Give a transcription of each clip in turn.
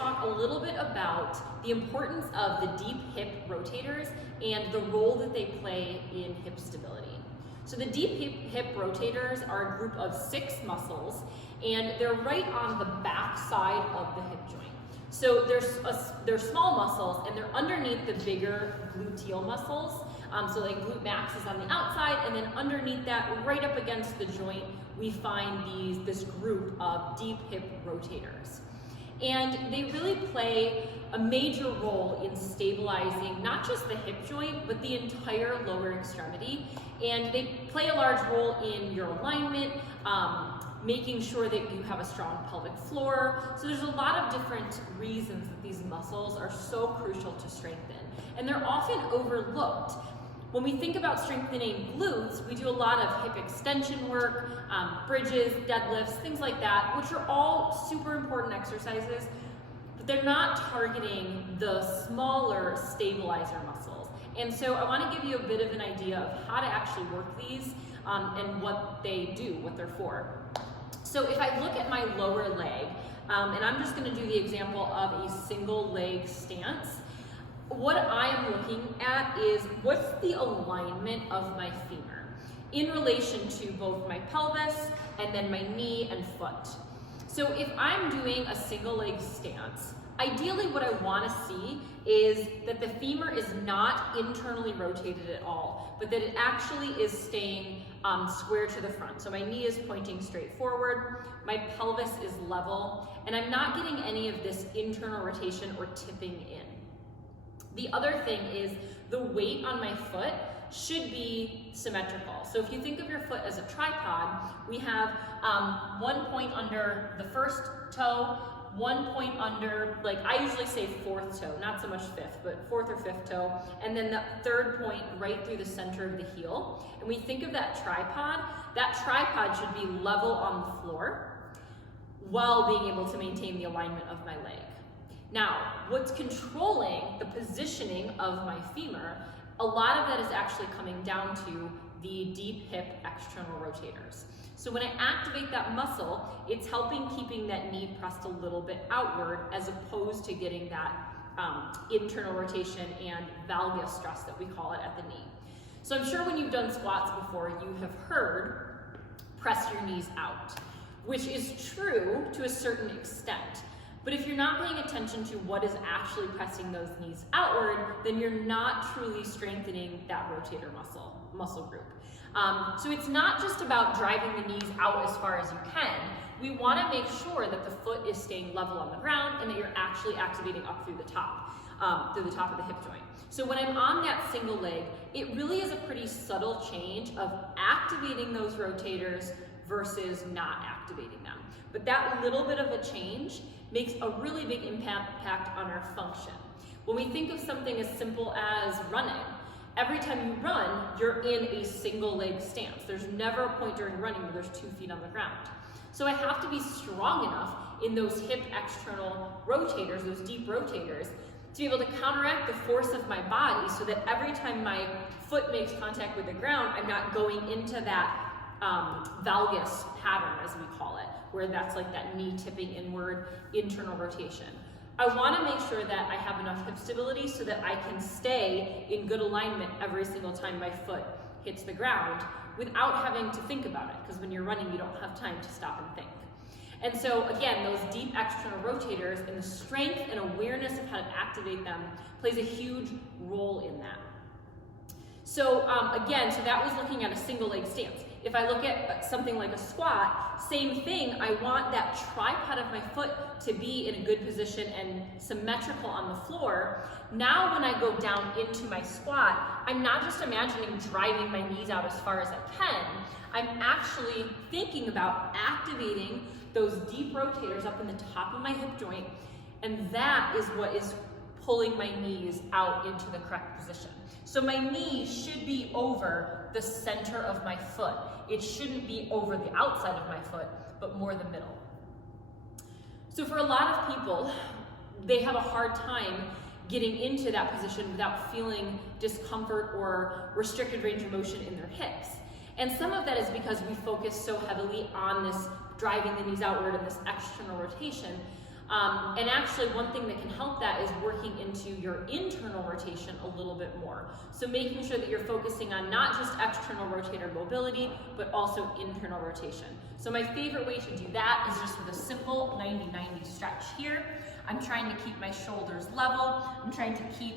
talk a little bit about the importance of the deep hip rotators and the role that they play in hip stability. So the deep hip rotators are a group of 6 muscles, and they're right on the back side of the hip joint. So they're small muscles, and they're underneath the bigger gluteal muscles. So like glute max is on the outside, and then underneath that, right up against the joint, we find this group of deep hip rotators. And they really play a major role in stabilizing not just the hip joint, but the entire lower extremity. And they play a large role in your alignment, making sure that you have a strong pelvic floor. So there's a lot of different reasons that these muscles are so crucial to strengthen. And they're often overlooked. When we think about strengthening glutes, we do a lot of hip extension work, bridges, deadlifts, things like that, which are all super important exercises, but they're not targeting the smaller stabilizer muscles. And so I want to give you a bit of an idea of how to actually work these and what they do, what they're for. So if I look at my lower leg, and I'm just going to do the example of a single leg stance, what I'm looking at is what's the alignment of my femur in relation to both my pelvis and then my knee and foot. So if I'm doing a single leg stance, ideally what I want to see is that the femur is not internally rotated at all, but that it actually is staying square to the front. So my knee is pointing straight forward, my pelvis is level, and I'm not getting any of this internal rotation or tipping in. The other thing is the weight on my foot should be symmetrical. So if you think of your foot as a tripod, we have 1 point under the first toe, 1 point under, like I usually say 4th toe, not so much 5th, but 4th or 5th toe, and then the 3rd point right through the center of the heel. And we think of that tripod should be level on the floor while being able to maintain the alignment of my leg. Now, what's controlling the positioning of my femur, a lot of that is actually coming down to the deep hip external rotators. So when I activate that muscle, it's helping keeping that knee pressed a little bit outward as opposed to getting that internal rotation and valgus stress that we call it at the knee. So I'm sure when you've done squats before, you have heard press your knees out, which is true to a certain extent. But if you're not paying attention to what is actually pressing those knees outward, then you're not truly strengthening that rotator muscle group. So it's not just about driving the knees out as far as you can. We want to make sure that the foot is staying level on the ground and that you're actually activating up through the top of the hip joint. So when I'm on that single leg, it really is a pretty subtle change of activating those rotators versus not activating them. But that little bit of a change makes a really big impact on our function. When we think of something as simple as running, every time you run, you're in a single leg stance. There's never a point during running where there's 2 feet on the ground. So I have to be strong enough in those hip external rotators, those deep rotators, to be able to counteract the force of my body so that every time my foot makes contact with the ground, I'm not going into that valgus pattern, as we call it, where that's like that knee tipping inward, internal rotation. I want to make sure that I have enough hip stability so that I can stay in good alignment every single time my foot hits the ground without having to think about it, because when you're running, you don't have time to stop and think. And so again, those deep external rotators and the strength and awareness of how to activate them plays a huge role in that. So again, so that was looking at a single leg stance. If I look at something like a squat, same thing, I want that tripod of my foot to be in a good position and symmetrical on the floor. Now when I go down into my squat, I'm not just imagining driving my knees out as far as I can, I'm actually thinking about activating those deep rotators up in the top of my hip joint, and that is what is pulling my knees out into the correct position. So my knee should be over the center of my foot. It shouldn't be over the outside of my foot, but more the middle. So for a lot of people, they have a hard time getting into that position without feeling discomfort or restricted range of motion in their hips. And some of that is because we focus so heavily on this driving the knees outward and this external rotation. And actually one thing that can help that is working into your internal rotation a little bit more. So making sure that you're focusing on not just external rotator mobility, but also internal rotation. So my favorite way to do that is just with a simple 90-90 stretch here. I'm trying to keep my shoulders level. I'm trying to keep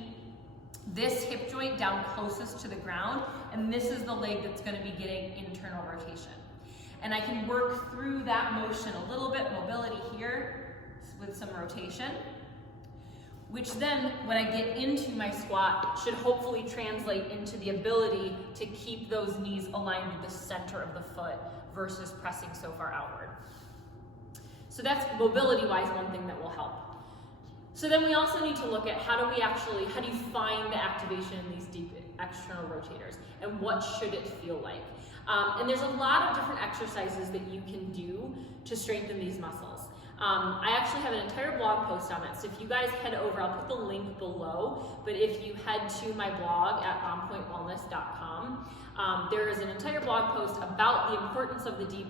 this hip joint down closest to the ground, and this is the leg that's going to be getting internal rotation. And I can work through that motion a little bit, mobility here with some rotation, which then when I get into my squat should hopefully translate into the ability to keep those knees aligned with the center of the foot versus pressing so far outward. So that's mobility-wise one thing that will help. So then we also need to look at how do you find the activation in these deep external rotators, and what should it feel like? And there's a lot of different exercises that you can do to strengthen these muscles. I actually have an entire blog post on it, so if you guys head over, I'll put the link below, but if you head to my blog at pointewellness.com, there is an entire blog post about the importance of the deep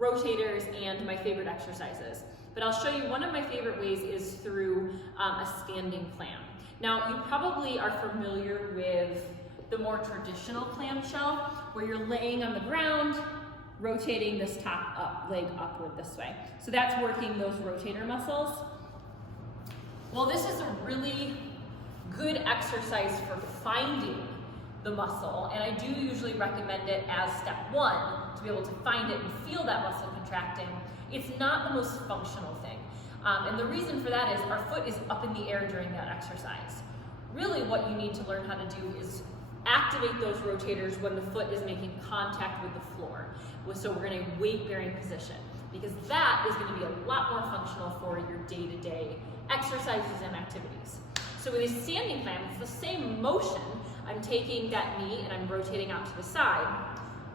rotators and my favorite exercises. But I'll show you one of my favorite ways is through a standing clam. Now, you probably are familiar with the more traditional clamshell, where you're laying on the ground, rotating this leg upward this way. So that's working those rotator muscles. Well, this is a really good exercise for finding the muscle, and I do usually recommend it as step one to be able to find it and feel that muscle contracting. It's not the most functional thing. And the reason for that is our foot is up in the air during that exercise. Really what you need to learn how to do is activate those rotators when the foot is making contact with the floor. So we're in a weight-bearing position, because that is going to be a lot more functional for your day-to-day exercises and activities. So with a standing clam, it's the same motion. I'm taking that knee and I'm rotating out to the side,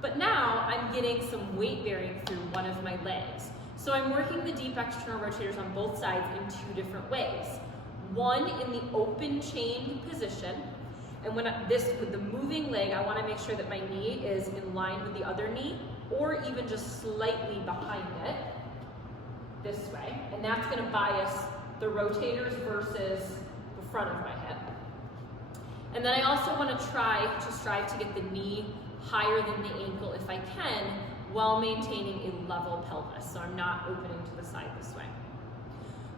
but now I'm getting some weight bearing through one of my legs. So I'm working the deep external rotators on both sides in two different ways. One in the open chained position, and with the moving leg, I want to make sure that my knee is in line with the other knee, or even just slightly behind it, this way, and that's going to bias the rotators versus the front of my hip. And then I also want to strive to get the knee higher than the ankle if I can, while maintaining a level pelvis, so I'm not opening to the side this way.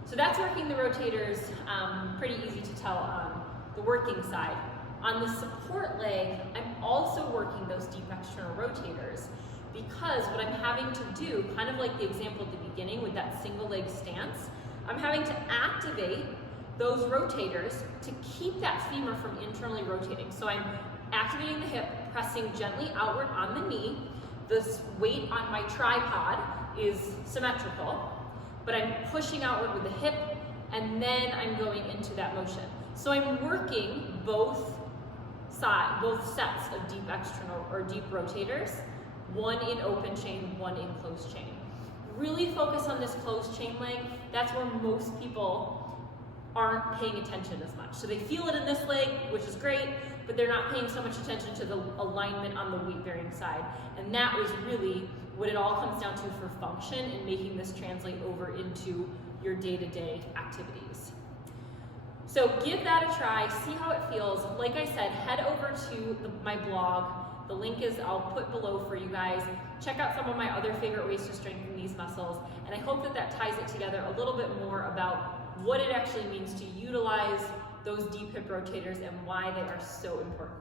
So that's working the rotators, pretty easy to tell on the working side. On the support leg, I'm also working those deep external rotators, because what I'm having to do, kind of like the example at the beginning with that single leg stance, I'm having to activate those rotators to keep that femur from internally rotating. So I'm activating the hip, pressing gently outward on the knee. This weight on my tripod is symmetrical, but I'm pushing outward with the hip, and then I'm going into that motion. So I'm working both sets of deep external or deep rotators, one in open chain, one in closed chain. Really focus on this closed chain leg. That's where most people aren't paying attention as much. So they feel it in this leg, which is great, but they're not paying so much attention to the alignment on the weight-bearing side. And that was really what it all comes down to for function and making this translate over into your day-to-day activities. So give that a try, see how it feels. Like I said, head over to my blog. The link is, I'll put below for you guys. Check out some of my other favorite ways to strengthen these muscles, and I hope that that ties it together a little bit more about what it actually means to utilize those deep hip rotators and why they are so important.